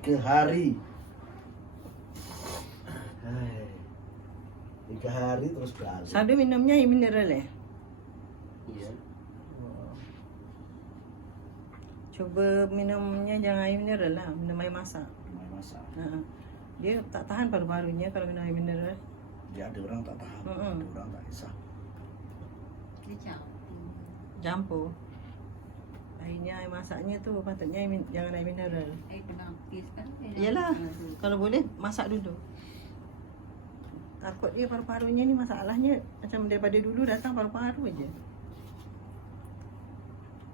3 hari. 3 hari terus balik. Sadu minumnya air mineral ya? Iya. Coba minumnya jangan air mineral lah, minum air masak. Main masak. Dia tak tahan paru-parunya kalau minum air mineral. Ya ada orang tak tahan, ada orang tak bisa. Campur. Airnya air masaknya tu patutnya jangan air mineral. Air penapis kan? Iyalah, kalau boleh masak dulu. Takut dia paru-parunya ni masalahnya macam daripada dulu datang paru-paru aja.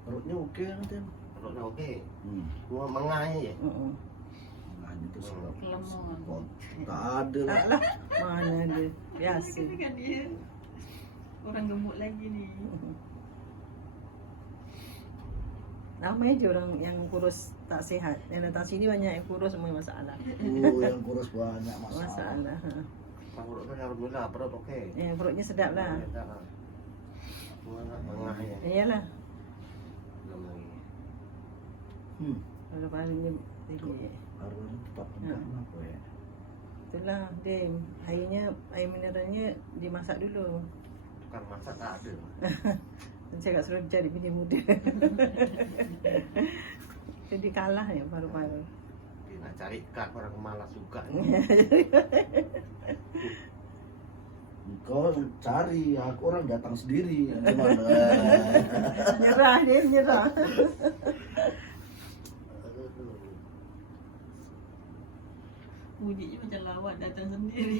Perutnya oke kan Tim? Perutnya oke. Cuma mengahnya ya. Nah itu sebab Lemon. tak ada lah. Tak lah, mana ada. Biasa. Ini kan dia orang gemuk lagi ni. Ramai je orang yang kurus tak sihat. Yang datang sini banyak yang kurus semua masalah. Yang kurus banyak masalah. Masalah. Perutnya alhamdulillah perut oke. Perutnya sedap lah. Cuma mengahnya. Iyalah. Belum lagi. Kalau parunya tinggi. Baru tetap apa ya? Itulah dia air mineralnya dimasak dulu. Tukang masak tak ada. Saya kat suruh cari bini muda. Jadi kalah ya paru-paru. Dia nak cari kad orang malas juga. Kau cari, aku orang datang sendiri. Gimana? Nyerah dia, nyerah. Bunyinya macam lawak datang sendiri.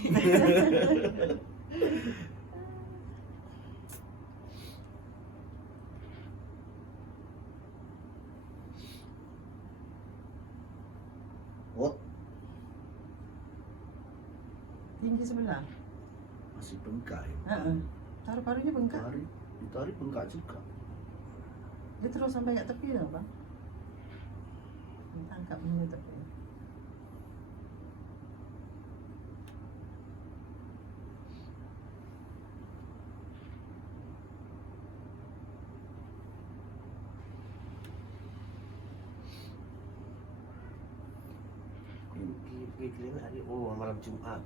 Oh, Tinggi sebelah. masih bengkak ya. Paru-parunya bengkak. Ditarik bengkak juga. Dia terus sampai kat tepi tak bang? Tangkap benda tepi. Pergi klinik hari malam Jumat.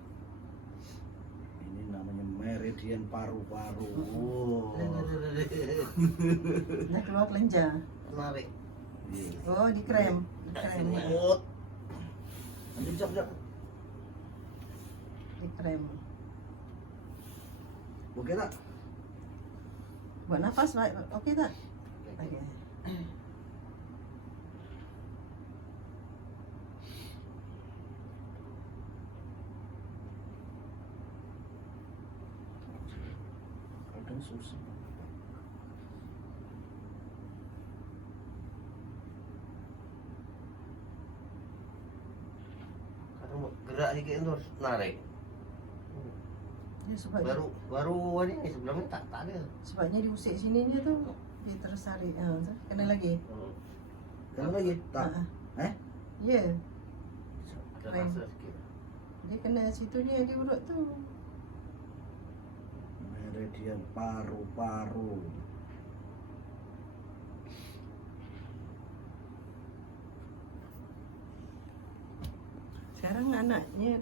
Ini namanya meridian paru-paru. Dah keluar kelenjar. Menarik. Oh, di krem. Di krem. Semut. Nanti jap. Di krem. Oke tak? Buat nafas baik. Okey tak? Okey. Kadang susah. Kadang gerak sikit tu narik. Dia sebabnya Baru ini sebelumnya tak ada. sebabnya diusik sini dia tu dia terus tarik. Kena lagi. Kena lagi? Tak. Ya. Ada rasa sikit. Dia kena situ dia di urut tu. Meridian paru-paru. Sekarang anaknya